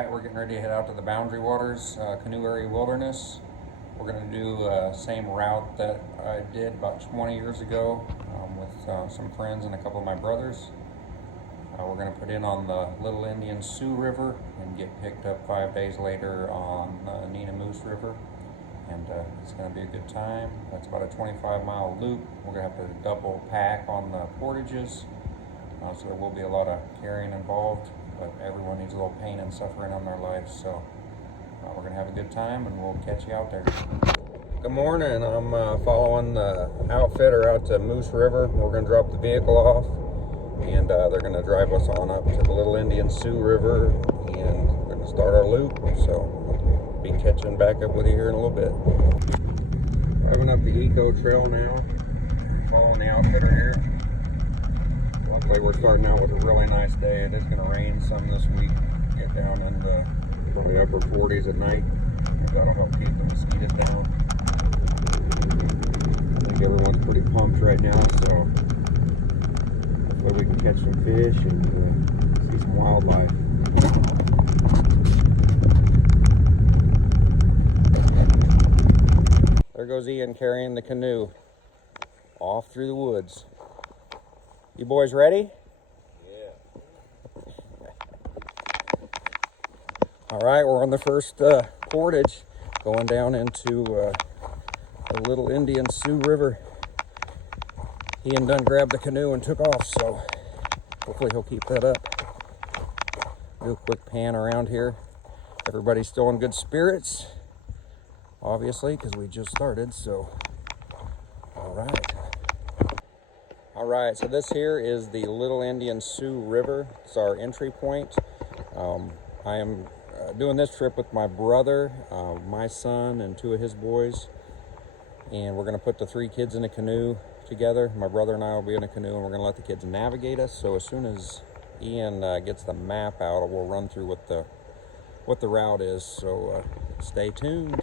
Alright, we're getting ready to head out to the Boundary Waters Canoe Area Wilderness. We're going to do same route that I did about 20 years ago with some friends and a couple of my brothers. We're going to put in on the Little Indian Sioux River and get picked up 5 days later on the Nina Moose River. And it's going to be a good time. That's about a 25-mile loop. We're going to have to double pack on the portages, so there will be a lot of carrying involved, but everyone needs a little pain and suffering on their life. So we're going to have a good time, and we'll catch you out there. Good morning. I'm following the outfitter out to Moose River. We're going to drop the vehicle off, and they're going to drive us on up to the Little Indian Sioux River, and we're going to start our loop. So I'll be catching back up with you here in a little bit. Driving up the Eco Trail now, following the outfitter here. Luckily we're starting out with a really nice day. It is going to rain some this week. Get down in the probably upper 40s at night. That'll help keep the mosquitoes down. I think everyone's pretty pumped right now, so hopefully we can catch some fish and see some wildlife. There goes Ian carrying the canoe off through the woods. You boys ready? Yeah. All right, we're on the first portage going down into the Little Indian Sioux River. Ian done grabbed the canoe and took off, so hopefully he'll keep that up. Do a quick pan around here. Everybody's still in good spirits, obviously, because we just started, so all right. All right, so this here is the Little Indian Sioux River. It's our entry point. I am doing this trip with my brother, my son, and 2 of his boys. And we're gonna put the 3 kids in a canoe together. My brother and I will be in a canoe, and we're gonna let the kids navigate us. So as soon as Ian gets the map out, we'll run through what the route is. So stay tuned.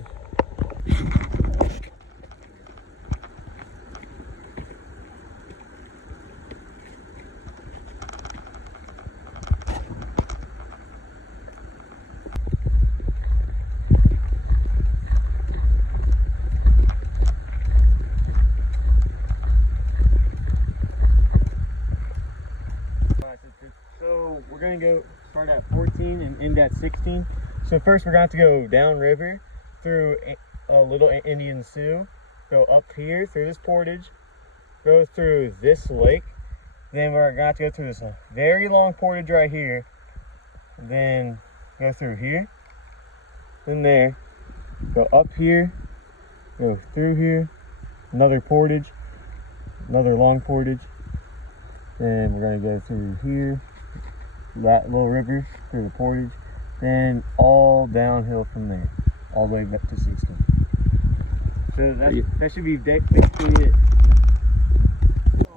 So we're gonna go start at 14 and end at 16. So first we're going to go downriver through Little Indian Sioux, go up here through this portage, go through this lake, then we're going to go through this very long portage right here, then go through here, then there, go up here, go through here, another portage, another long portage, then we're going to go through here, that little river, through the portage, then all downhill from there, all the way up to 16. So that should be basically it. Now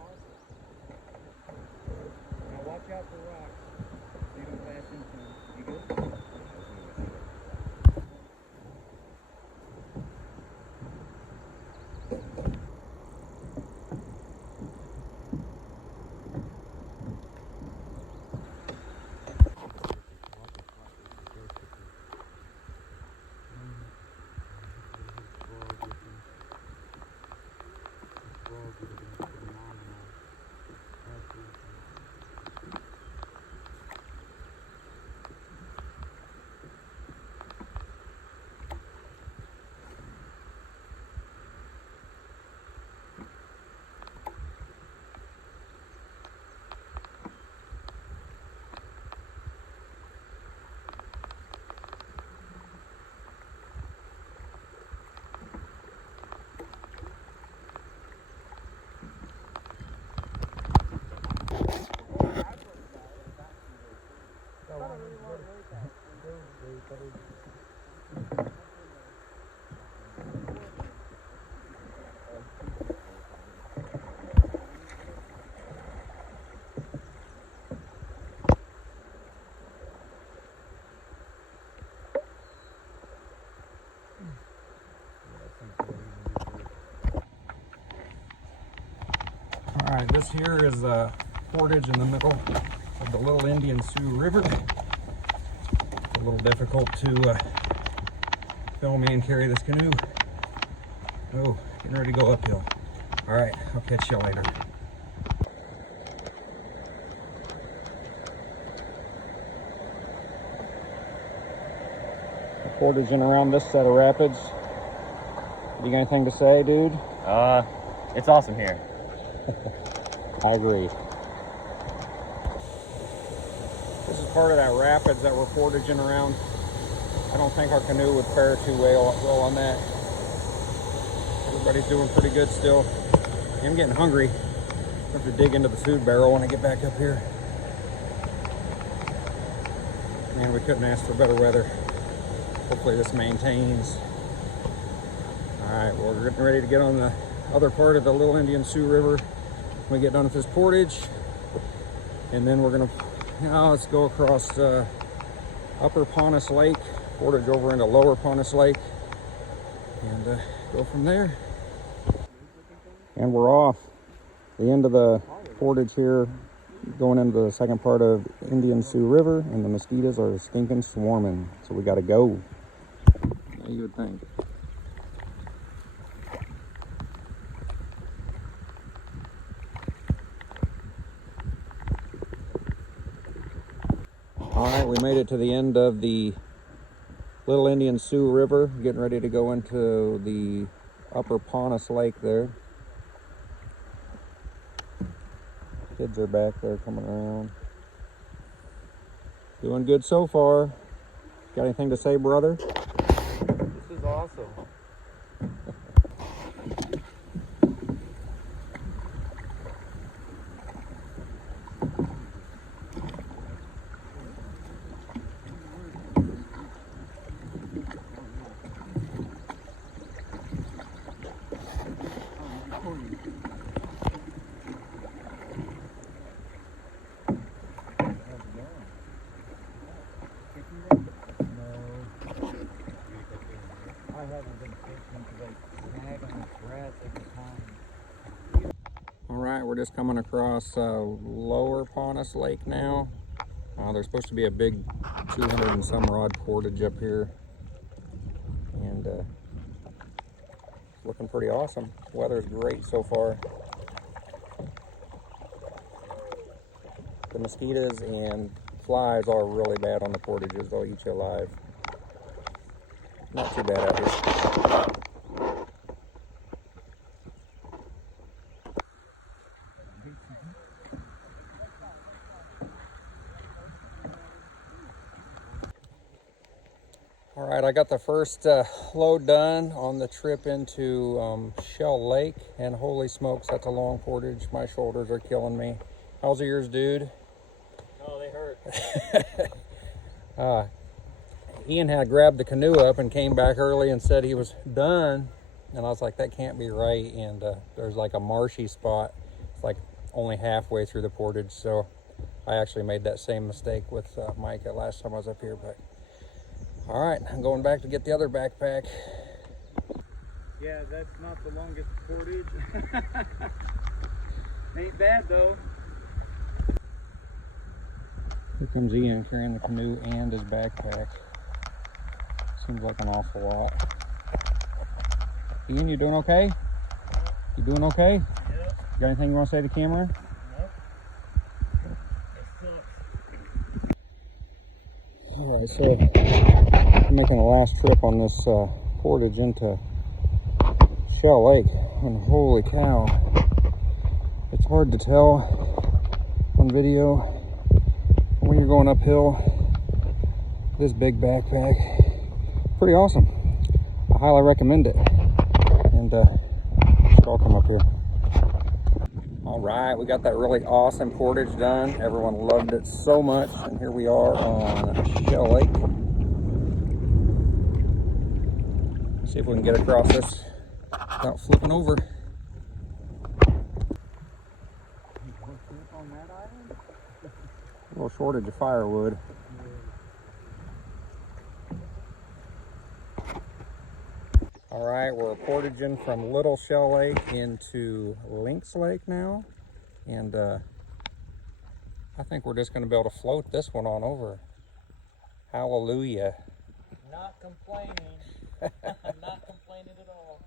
watch out for rocks. You don't pass into them. You good? All right, this here is the portage in the middle of the Little Indian Sioux River. a little difficult to film and carry this canoe. Oh, getting ready to go uphill. All right, I'll catch you later. Portaging around this set of rapids. You got anything to say, dude? It's awesome here. I agree. This is part of that rapids that we're portaging around. I don't think our canoe would fare too well on that. Everybody's doing pretty good still. I'm getting hungry. I have to dig into the food barrel when I get back up here. Man, we couldn't ask for better weather. Hopefully this maintains. All right, well, we're getting ready to get on the other part of the Little Indian Sioux River when we get done with this portage. And then we're gonna, let's go across Upper Pontus Lake, portage over into Lower Pontus Lake, and go from there. And we're off. The end of the portage here, going into the second part of Indian Sioux River, and the mosquitoes are stinking swarming, so we gotta go. Yeah, you would think. All right, we made it to the end of the Little Indian Sioux River, getting ready to go into the Upper Pontus Lake there. Kids are back there coming around. Doing good so far. Got anything to say, brother? This is awesome. All right, we're just coming across Lower Pontus Lake now. There's supposed to be a big 200 and some rod portage up here, and it's looking pretty awesome. Weather's great so far. The mosquitoes and flies are really bad on the portages. They'll eat you alive. Not too bad out here. All right, I got the first load done on the trip into Shell Lake, and holy smokes, that's a long portage. My shoulders are killing me. How's yours, dude? Oh, they hurt. Ian had grabbed the canoe up and came back early and said he was done, and I was like, that can't be right. And there's like a marshy spot. It's like only halfway through the portage, so I actually made that same mistake with Micah last time I was up here. But all right, I'm going back to get the other backpack. Yeah, that's not the longest portage. Ain't bad though. Here comes Ian carrying the canoe and his backpack. Seems like an awful lot. Ian, you doing okay? You doing okay? Yep. Got anything you want to say to the camera? Alright, so I'm making the last trip on this portage into Shell Lake, and holy cow, it's hard to tell on video when you're going uphill. This big backpack, pretty awesome. I highly recommend it, and I'll come up here. All right, we got that really awesome portage done. Everyone loved it so much, and here we are on Shell Lake. Let's see if we can get across this without flipping over. A little shortage of firewood. All right, we're portaging from Little Shell Lake into Lynx Lake now, and I think we're just going to be able to float this one on over. Hallelujah. Not complaining. I'm not complaining at all.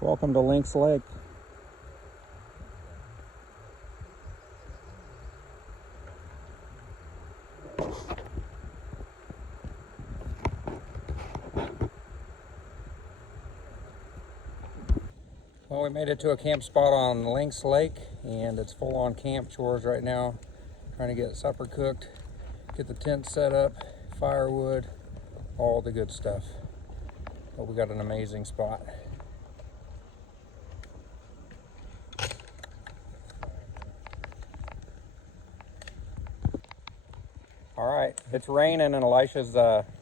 Welcome to Lynx Lake. Well, we made it to a camp spot on Lynx Lake, and it's full on camp chores right now. Trying to get supper cooked, get the tent set up, firewood, all the good stuff. But we got an amazing spot. All right, it's raining and Elisha's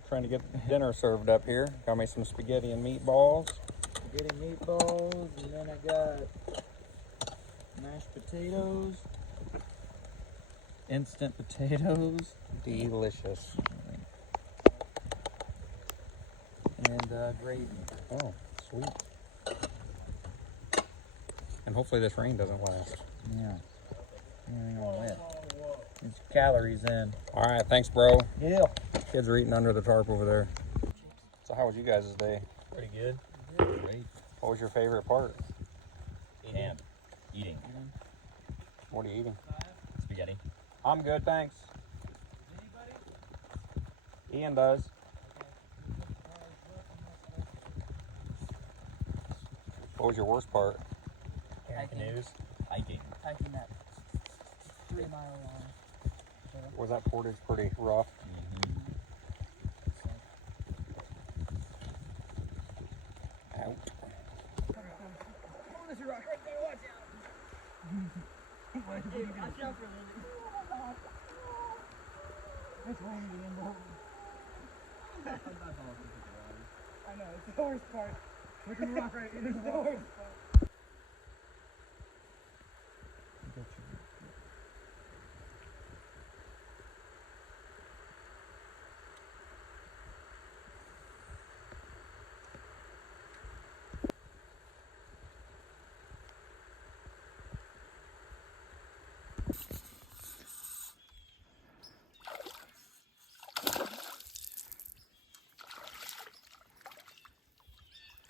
trying to get dinner served up here. Got me some spaghetti and meatballs. Spaghetti meatballs, and then I got mashed potatoes, instant potatoes, Delicious. and gravy. Oh, sweet. And hopefully this rain doesn't last. Yeah. Anything on wet. It's calories in. All right, thanks, bro. Yeah. Kids are eating under the tarp over there. So how was you guys' day? Pretty good. Great. What was your favorite part? Camp. Eating. What are you eating? Spaghetti. I'm good, thanks. Ian does. What was your worst part? Canoes. Hiking. Hiking that 3 mile long. Was that portage pretty rough? Out. Oh, there's a rock right there, watch out! Dude, watch out for Lily. It's windy and bold. I know, it's the worst part. Look at the rock right here, it's the worst part.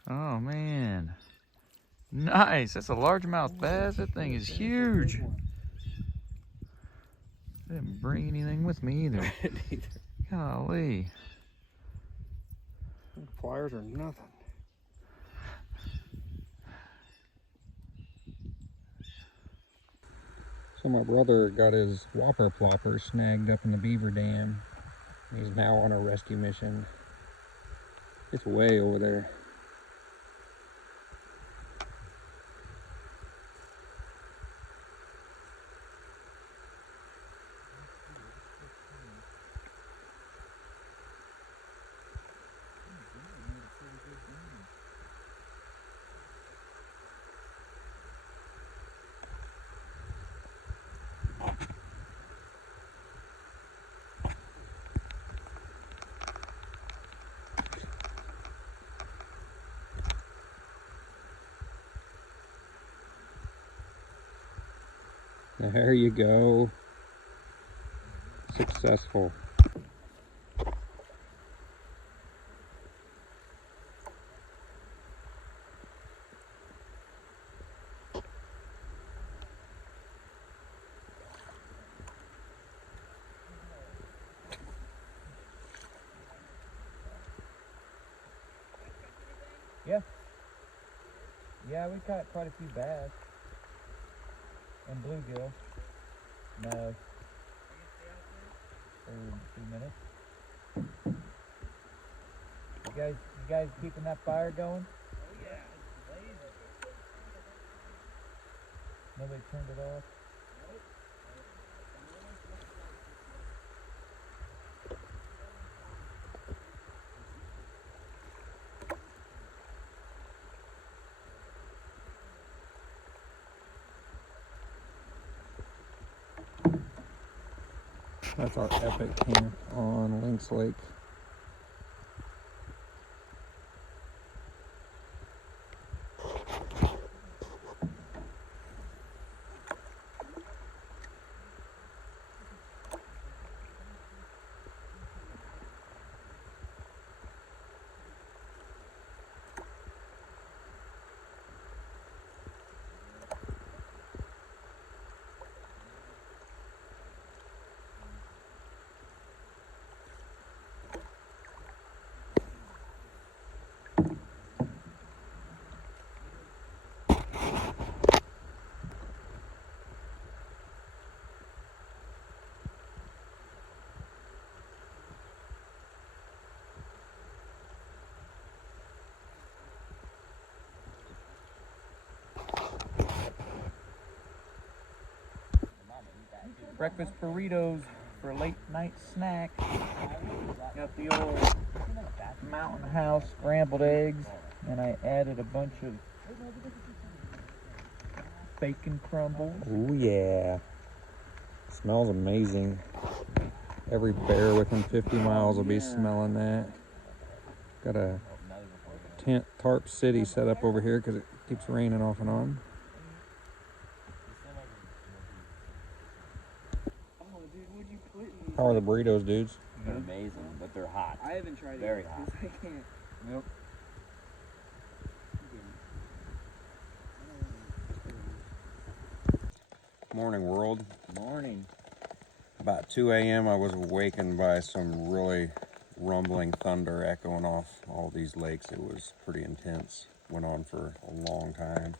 Oh man, nice. That's a largemouth bass. That thing is huge. I didn't bring anything with me either. Golly. Pliers or nothing. So my brother got his whopper plopper snagged up in the beaver dam. He's now on a rescue mission. It's way over there. There you go. Successful. Yeah, we caught quite a few bass. And bluegill. No. For 2 minutes. You guys keeping that fire going? Oh yeah, it's blazing. Nobody turned it off? That's our epic camp on Lynx Lake. Breakfast burritos for a late night snack. Got the old Mountain House scrambled eggs, and I added a bunch of bacon crumbles. Oh yeah. Smells amazing. Every bear within 50 miles will be smelling that. Got a tent tarp city set up over here because it keeps raining off and on. Oh, dude, would you please? How are the burritos, dudes? They're amazing, but they're hot. I haven't tried it. Very yet, hot. 'cause I can't. Yep. Morning, world. Morning. About 2 a.m. I was awakened by some really rumbling thunder echoing off all these lakes. It was pretty intense. Went on for a long time.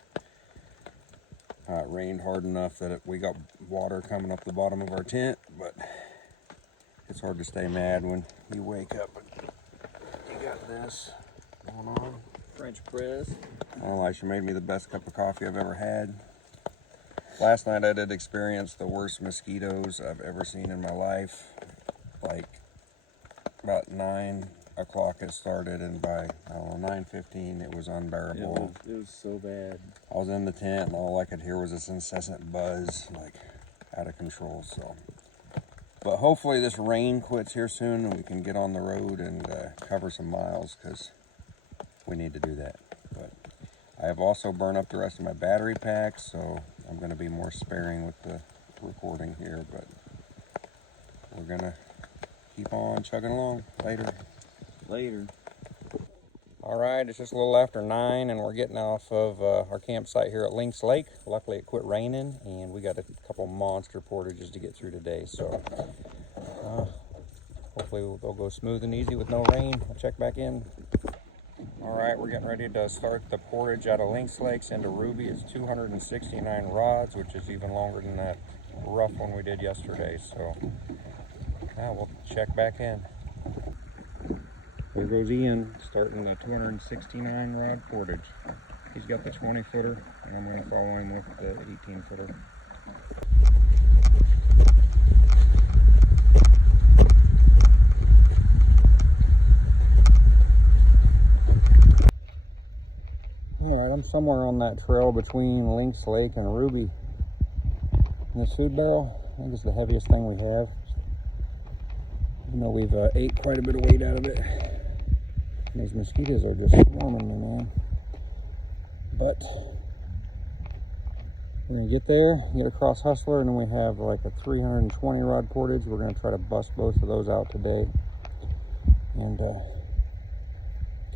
It rained hard enough that we got water coming up the bottom of our tent, but it's hard to stay mad when you wake up and you got this going on. French press. Oh, she made me the best cup of coffee I've ever had. Last night I did experience the worst mosquitoes I've ever seen in my life. Like about 9 o'clock it started, and by, I don't know, 9:15 it was unbearable. It was so bad. I was in the tent and all I could hear was this incessant buzz, like out of control. So, but hopefully this rain quits here soon and we can get on the road and cover some miles, because we need to do that. But I have also burned up the rest of my battery pack, so I'm going to be more sparing with the recording here, but we're going to keep on chugging along. Later. All right, it's just a little after 9 and we're getting off of our campsite here at Lynx Lake. Luckily it quit raining and we got a couple monster portages to get through today, so hopefully they'll go smooth and easy with no rain. I'll check back in. All right, we're getting ready to start the portage out of Lynx Lakes into Ruby. It's 269 rods, which is even longer than that rough one we did yesterday. So now we'll check back in. There goes Ian, starting the 269 rod portage. He's got the 20 footer, and I'm going to follow him with the 18 footer. Alright, I'm somewhere on that trail between Lynx Lake and Ruby. And this food barrel, I think it's the heaviest thing we have. Even though we've ate quite a bit of weight out of it. And these mosquitoes are just swarming me, man. But We're gonna get there, get across Hustler, and then we have like a 320 rod portage. We're gonna try to bust both of those out today and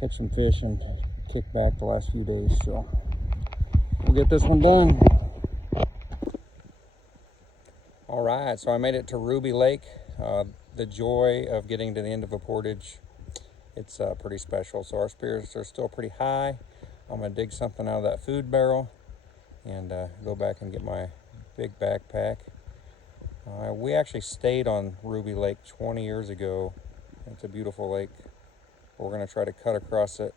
catch some fish and kick back the last few days. So we'll get this one done. All right, so I made it to Ruby Lake. The joy of getting to the end of a portage, it's pretty special. So our spirits are still pretty high. I'm gonna dig something out of that food barrel and go back and get my big backpack. We actually stayed on Ruby Lake 20 years ago. It's a beautiful lake. We're gonna try to cut across it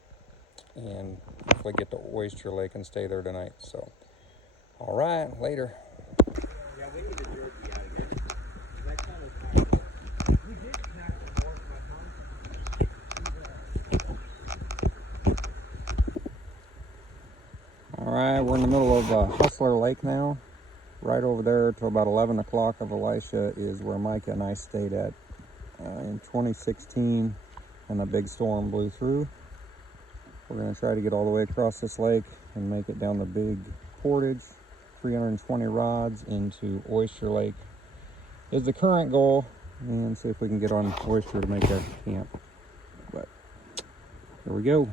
and hopefully get to Oyster Lake and stay there tonight. So, all right, later. Yeah, we need the jerky out of here. That kind of we did snack some more All right, we're in the middle of Hustler Lake now. Right over there till about 11 o'clock of Elisha is where Micah and I stayed at in 2016, and a big storm blew through. We're going to try to get all the way across this lake and make it down the big portage, 320 rods into Oyster Lake is the current goal, and see if we can get on Oyster to make a camp. But here we go.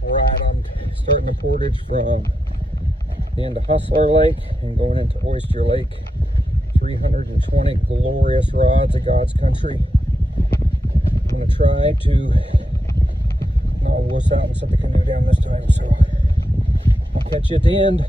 Alright, I'm starting the portage from the end of Hustler Lake and going into Oyster Lake. 320 glorious rods of God's country. I'm going to try to not wuss out and set the canoe down this time, so I'll catch you at the end.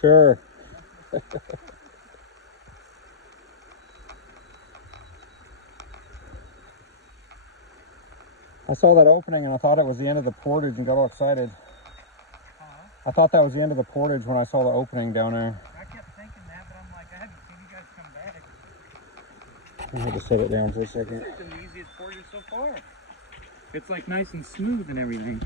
Sure. I saw that opening and I thought it was the end of the portage and got all excited. I thought that was the end of the portage when I saw the opening down there. I kept thinking that, but I'm like, I haven't seen you guys come back. I had to set it down for a second. This has been the easiest portage so far. It's like nice and smooth and everything.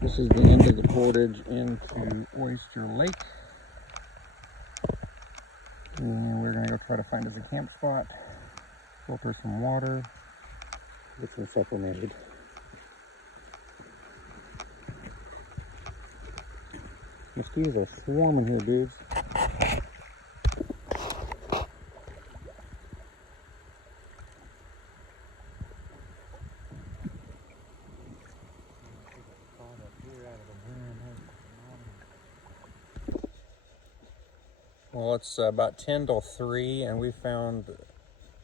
This is the end of the portage into Oyster Lake. And we're gonna go try to find us a camp spot, filter some water, get some supper made. Mosquitoes are swarming here, dudes. Well, it's about 10 till 3, and we found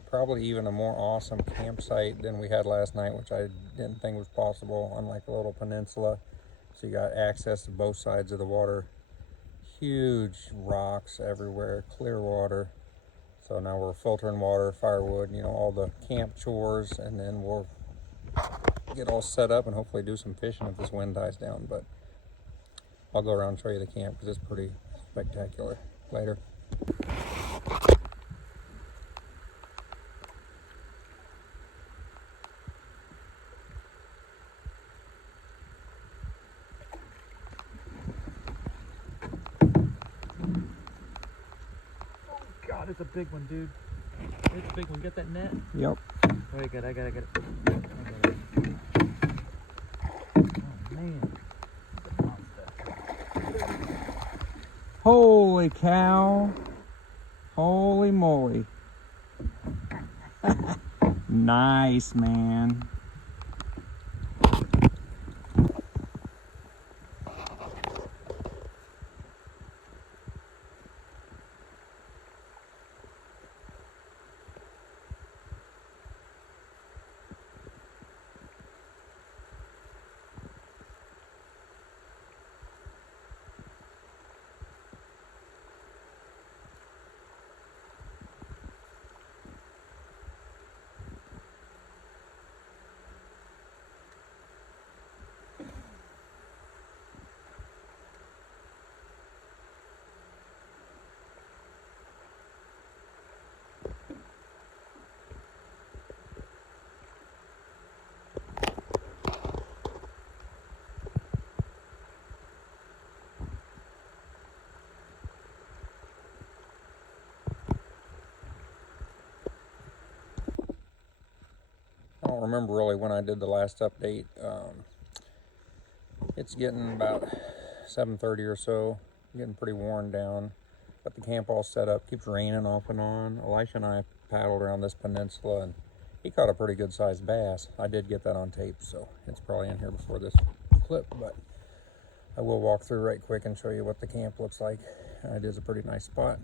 probably even a more awesome campsite than we had last night, which I didn't think was possible, unlike a little peninsula. So you got access to both sides of the water. Huge rocks everywhere, clear water. So now we're filtering water, firewood, you know, all the camp chores, and then we'll get all set up and hopefully do some fishing if this wind dies down. But I'll go around and show you the camp because it's pretty spectacular. Later. Oh, that's a big one, dude. It's a big one. Get that net. Yep. Alright, good. I got it. Oh, man. That's a monster. Holy cow. Holy moly. Nice, man. I don't remember really when I did the last update. It's getting about 7:30 or so, getting pretty worn down. Got the camp all set up, keeps raining off and on. Elisha and I paddled around this peninsula and he caught a pretty good sized bass. I did get that on tape, so it's probably in here before this clip, but I will walk through right quick and show you what the camp looks like. It is a pretty nice spot.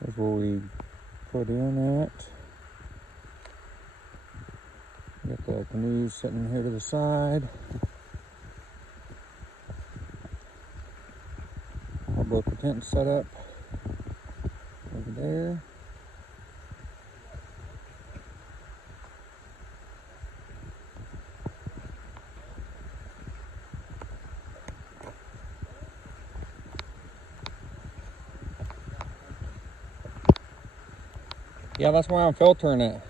That's where we put in at. Got the canoes sitting here to the side. Our boat the tent set up over there. Yeah, that's why I'm filtering it.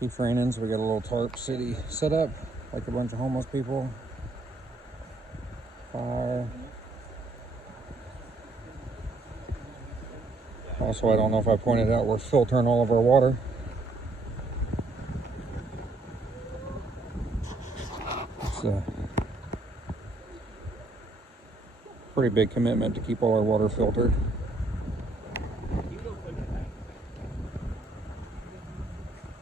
Keeps raining, so we got a little tarp city set up, like a bunch of homeless people. Fire. Also, I don't know if I pointed out, we're filtering all of our water. It's a pretty big commitment to keep all our water filtered.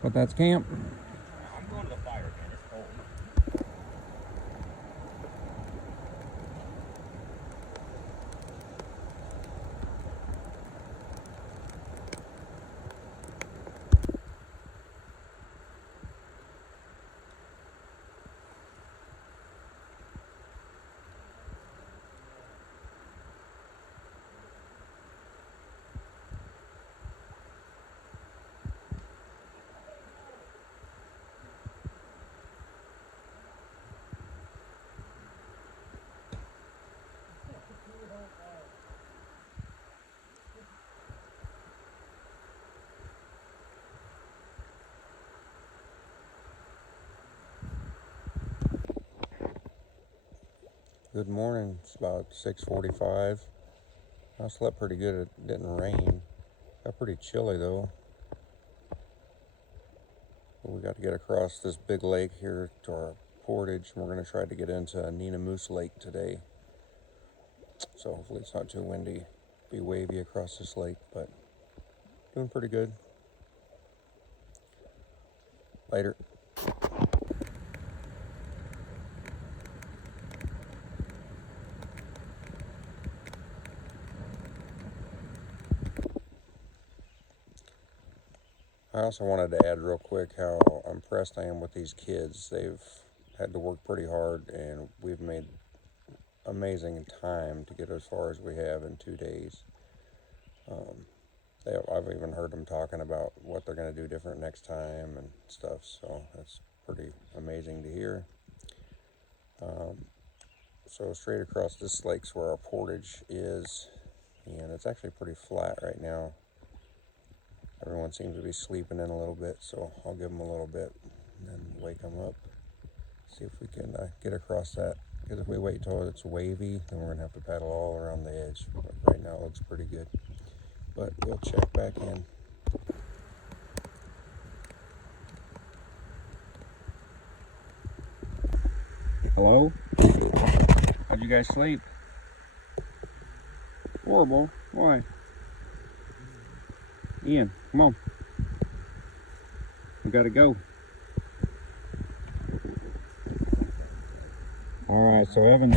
But that's camp. I'm going to the fire, man. It's cold. Good morning. It's about 6:45. I slept pretty good. It didn't rain. Got pretty chilly though. But we got to get across this big lake here to our portage, and we're going to try to get into Nina Moose Lake today. So hopefully it's not too windy. Be wavy across this lake, but doing pretty good. Later. I also wanted to add real quick how impressed I am with these kids. They've had to work pretty hard, and we've made amazing time to get as far as we have in 2 days. I've even heard them talking about what they're going to do different next time and stuff, so that's pretty amazing to hear. So straight across this lake's where our portage is, and it's actually pretty flat right now. Everyone seems to be sleeping in a little bit, so I'll give them a little bit and then wake them up. See if we can get across that. Because if we wait till it's wavy, then we're gonna have to paddle all around the edge. But right now it looks pretty good. But we'll check back in. Hello? How'd you guys sleep? Horrible. Why? Ian, come on. We gotta go. Alright, so Evan's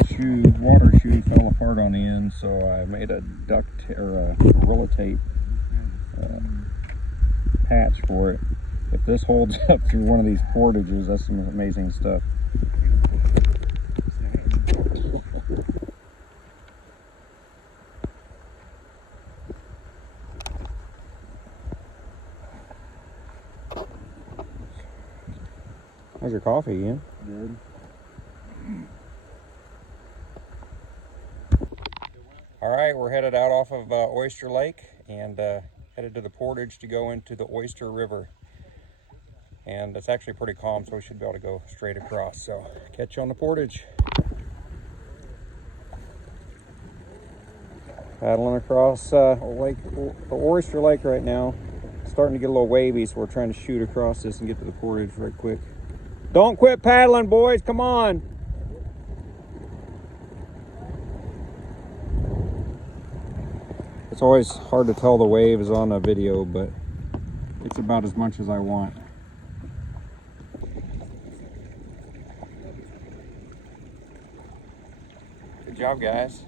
water shoe fell apart on the end, so I made a roll of tape patch for it. If this holds up through one of these portages, that's some amazing stuff. How's your coffee, Ian? Good. All right, we're headed out off of Oyster Lake and headed to the portage to go into the Oyster River. And it's actually pretty calm, so we should be able to go straight across. So catch you on the portage. Paddling across the Oyster Lake right now. Starting to get a little wavy, so we're trying to shoot across this and get to the portage right quick. Don't quit paddling, boys, come on. It's always hard to tell the waves on a video, but it's about as much as I want. Good job, guys.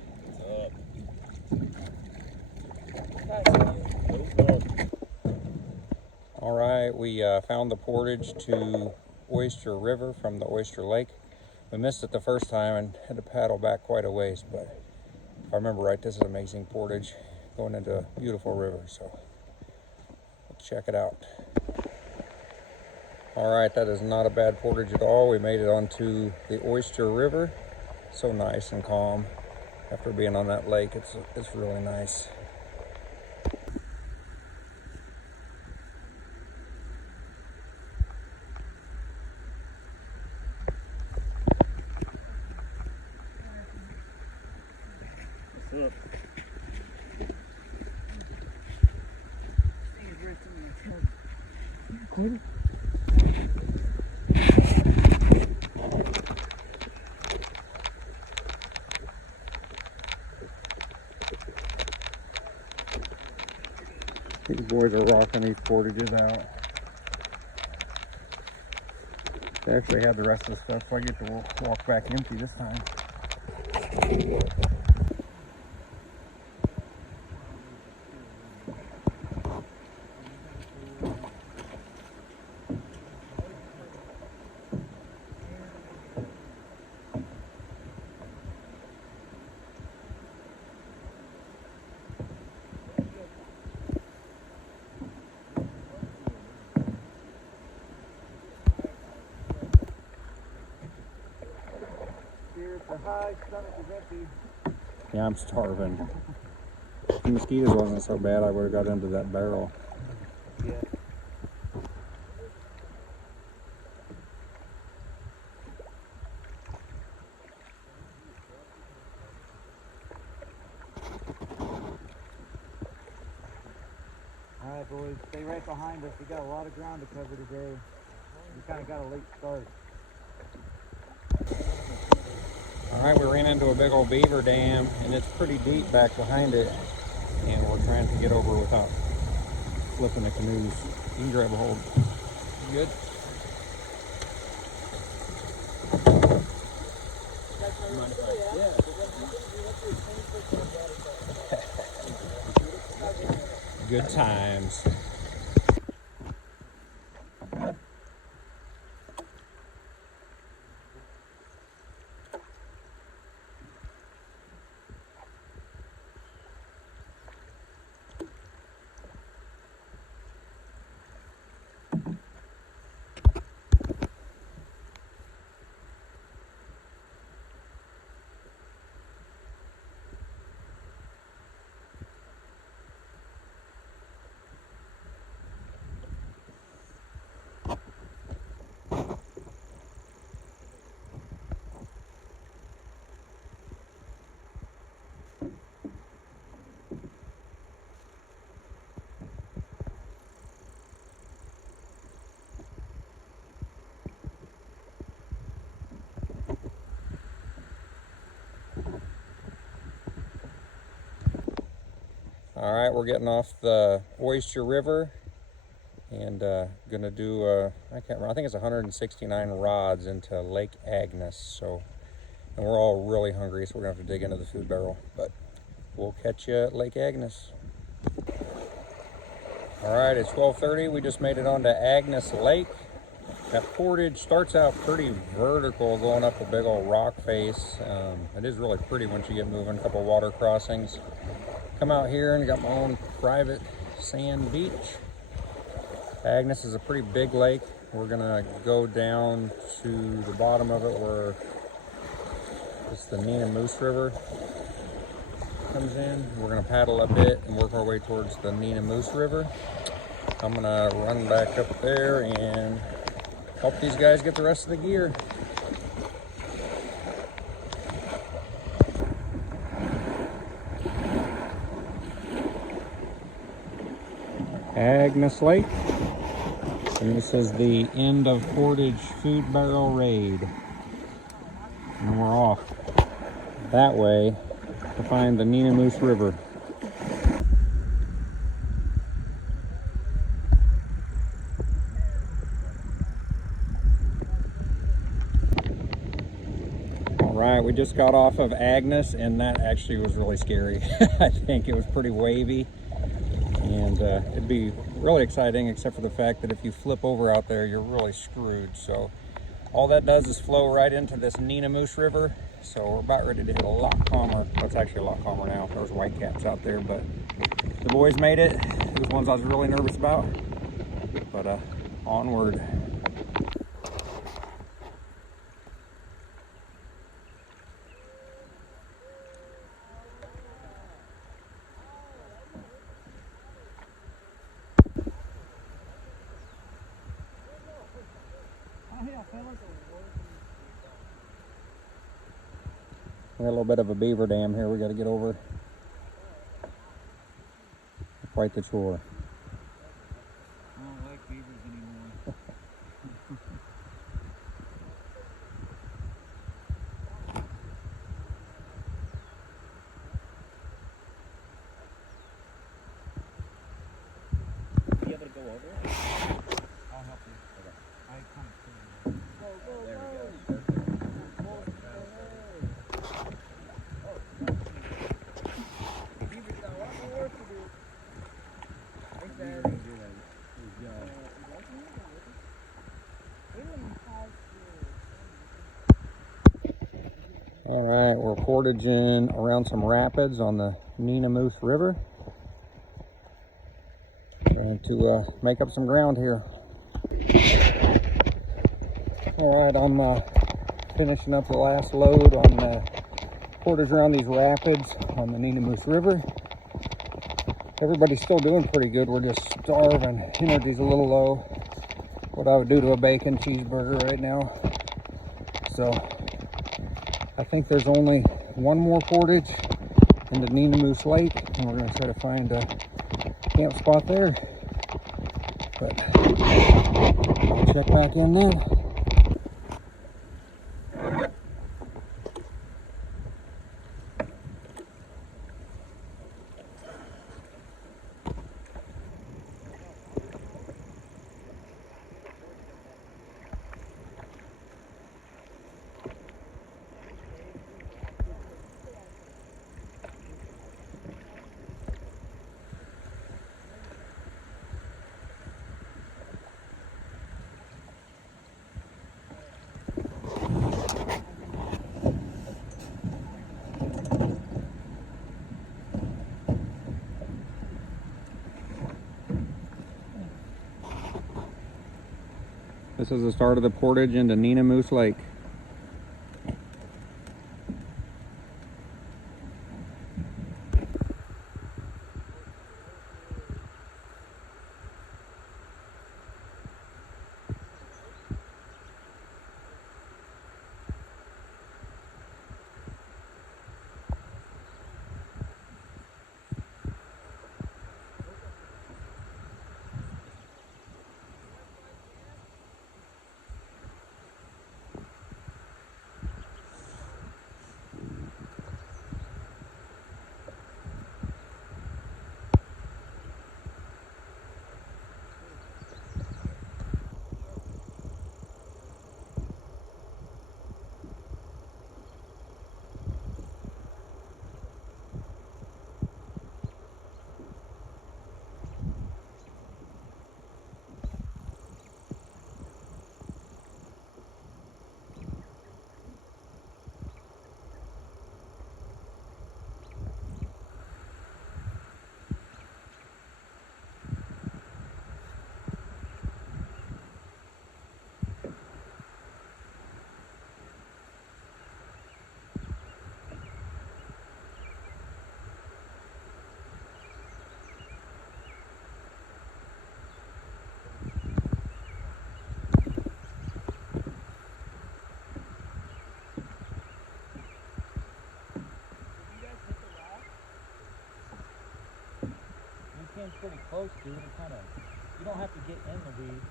All right, we found the portage to Oyster River from the Oyster Lake. We missed it the first time and had to paddle back quite a ways, but if I remember right, this is an amazing portage going into a beautiful river, so let's check it out. All right, that is not a bad portage at all. We made it onto the Oyster River. So nice and calm. After being on that lake, it's really nice. What's up? Recording? These boys are rocking these portages out. They actually had the rest of the stuff, so I get to walk back empty this time. Hi, stomach is empty. Yeah, I'm starving. If the mosquitoes wasn't so bad, I would have got into that barrel. Yeah. Alright boys, stay right behind us. We got a lot of ground to cover today. We kind of got a late start. Alright, we ran into a big old beaver dam, and it's pretty deep back behind it. And we're trying to get over without flipping the canoes. You can grab a hold. You good? Good times. All right, we're getting off the Oyster River and gonna do, I can't remember, I think it's 169 rods into Lake Agnes. So, and we're all really hungry, so we're gonna have to dig into the food barrel, but we'll catch you at Lake Agnes. All right, it's 12:30. We just made it onto Agnes Lake. That portage starts out pretty vertical going up a big old rock face. It is really pretty once you get moving, a couple water crossings. Come out here and got my own private sand beach. Agnes is a pretty big lake. We're gonna go down to the bottom of it where it's the Nina Moose River comes in. We're gonna paddle a bit and work our way towards the Nina Moose River. I'm gonna run back up there and help these guys get the rest of the gear. Agnes Lake, and this is the end of Portage Food Barrel Raid, and we're off that way to find the Nina Moose River. All right, we just got off of Agnes, and that actually was really scary. I think it was pretty wavy. And it'd be really exciting, except for the fact that if you flip over out there, you're really screwed. So all that does is flow right into this Nina Moose River. So we're about ready to hit a lot calmer. Well, it's actually a lot calmer now. There's whitecaps out there, but the boys made it. It was ones I was really nervous about. But onward. We got a little bit of a beaver dam here we got to get over. Quite the chore. I don't like beavers anymore. You able to go over it? I'll help you. Okay. I kind of There we go. All right, we're portaging around some rapids on the Nina Moose River. Going to make up some ground here. All right, I'm finishing up the last load on the portage around these rapids on the Nina Moose River. Everybody's still doing pretty good. We're just starving. Energy's a little low. What I would do to a bacon cheeseburger right now. So I think there's only one more portage into Nina Moose Lake, and we're going to try to find a camp spot there. But I'll check back in then. This is the start of the portage into Nina Moose Lake. pretty close to it. It kind of, you don't have to get in the weeds.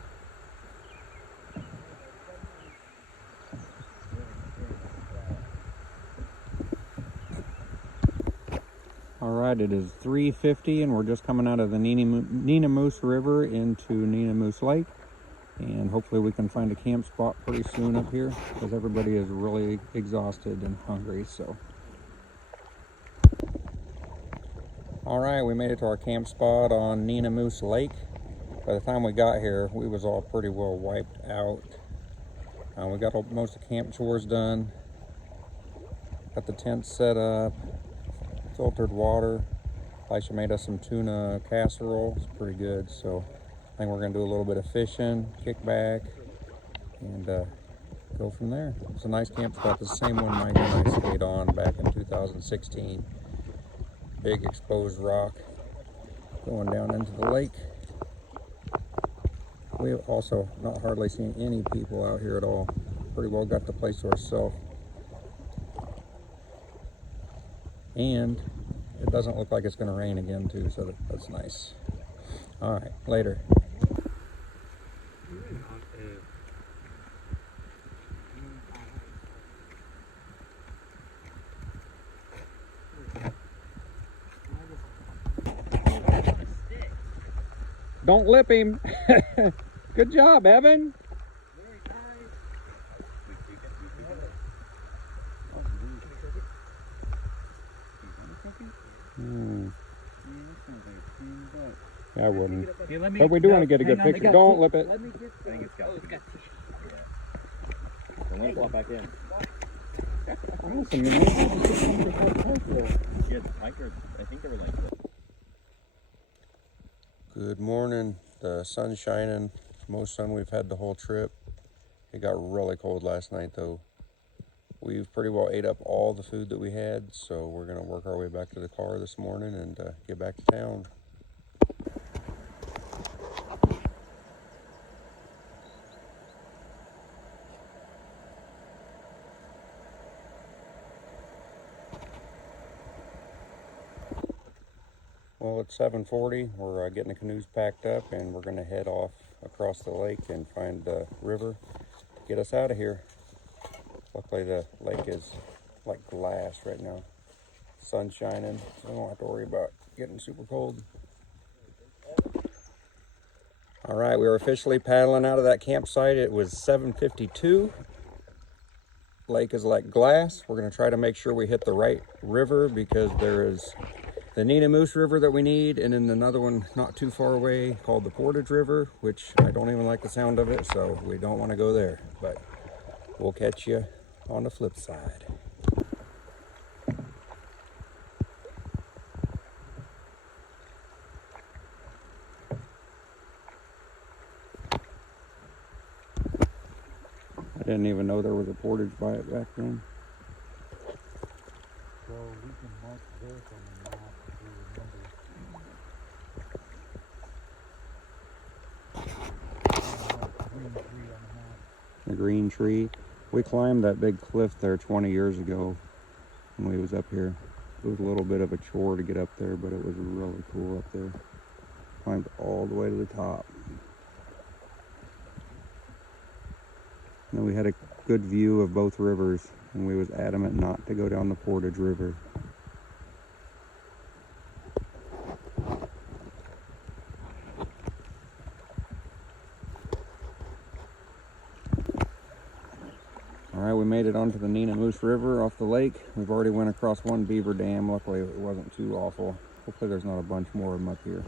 All right, it is 3:50 and we're just coming out of the Nina Moose River into Nina Moose Lake. And hopefully we can find a camp spot pretty soon up here because everybody is really exhausted and hungry, so. All right, we made it to our camp spot on Nina Moose Lake. By the time we got here, we was all pretty well wiped out. We got most of the camp chores done. Got the tent set up, filtered water. Elisha made us some tuna casserole. It's pretty good, so I think we're gonna do a little bit of fishing, kick back, and go from there. It's a nice camp spot, the same one Mike and I stayed on back in 2016. Big exposed rock going down into the lake. We've also not hardly seen any people out here at all. Pretty well got the place to ourselves. And it doesn't look like it's going to rain again too, so that's nice. All right, later. Don't lip him. Good job, Evan. I wouldn't. Here, let me, But we do want to get a good picture. Don't lip it. I think it's got teeth. Don't let it flop back in. Awesome, man. Yeah, the pikers, I think they were like... Good morning. The sun's shining. Most sun we've had the whole trip. It got really cold last night though. We've pretty well ate up all the food that we had, so we're gonna work our way back to the car this morning and get back to town. Well, it's 7:40. We're getting the canoes packed up and we're gonna head off across the lake and find the river to get us out of here. Luckily the lake is like glass right now. Sun's shining, so we don't have to worry about getting super cold. All right, we were officially paddling out of that campsite. It was 7:52. Lake is like glass. We're gonna try to make sure we hit the right river because there is the Nina Moose River that we need, and then another one not too far away called the Portage River, which I don't even like the sound of it, so we don't want to go there. But we'll catch you on the flip side. I didn't even know there was a portage by it back then. So we can mark this on the map if we remember. The green tree. We climbed that big cliff there 20 years ago when we was up here. It was a little bit of a chore to get up there, but it was really cool up there. Climbed all the way to the top. And then we had a good view of both rivers, and we was adamant not to go down the Portage River. All right, we made it onto the Nina Moose River off the lake. We've already went across one beaver dam. Luckily, it wasn't too awful. Hopefully there's not a bunch more of them up here.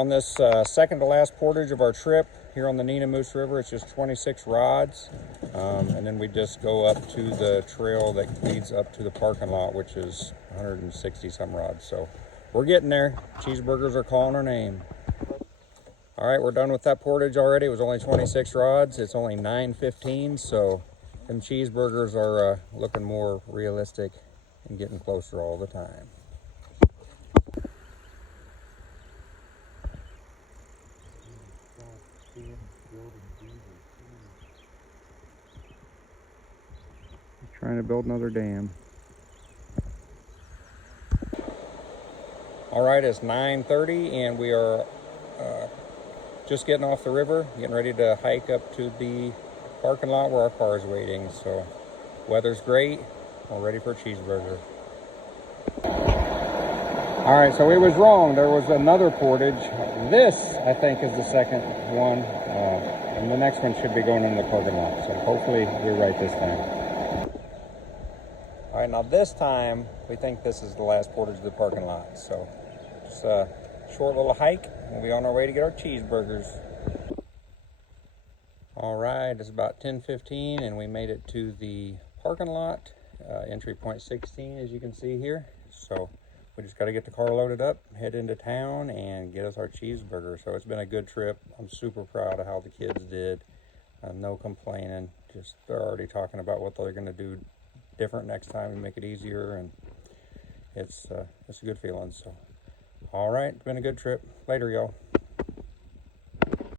on this second to last portage of our trip here on the Nina Moose River. It's just 26 rods. And then we just go up to the trail that leads up to the parking lot, which is 160 some rods. So we're getting there. Cheeseburgers are calling our name. All right, we're done with that portage already. It was only 26 rods. It's only 9:15, so them cheeseburgers are looking more realistic and getting closer all the time. Trying to build another dam. All right, it's 9:30 and we are just getting off the river, getting ready to hike up to the parking lot where our car is waiting. So weather's great. We're ready for a cheeseburger. All right, so it was wrong. There was another portage. This, I think, is the second one. And the next one should be going in the parking lot. So hopefully we're right this time. All right, now this time, we think this is the last portage of the parking lot. So just a short little hike. We'll be on our way to get our cheeseburgers. All right, it's about 10:15 and we made it to the parking lot, entry point 16, as you can see here. So we just got to get the car loaded up, head into town, and get us our cheeseburger. So it's been a good trip. I'm super proud of how the kids did. No complaining. Just they're already talking about what they're going to do different next time and make it easier, and it's a good feeling. So all right, it's been a good trip. Later, y'all.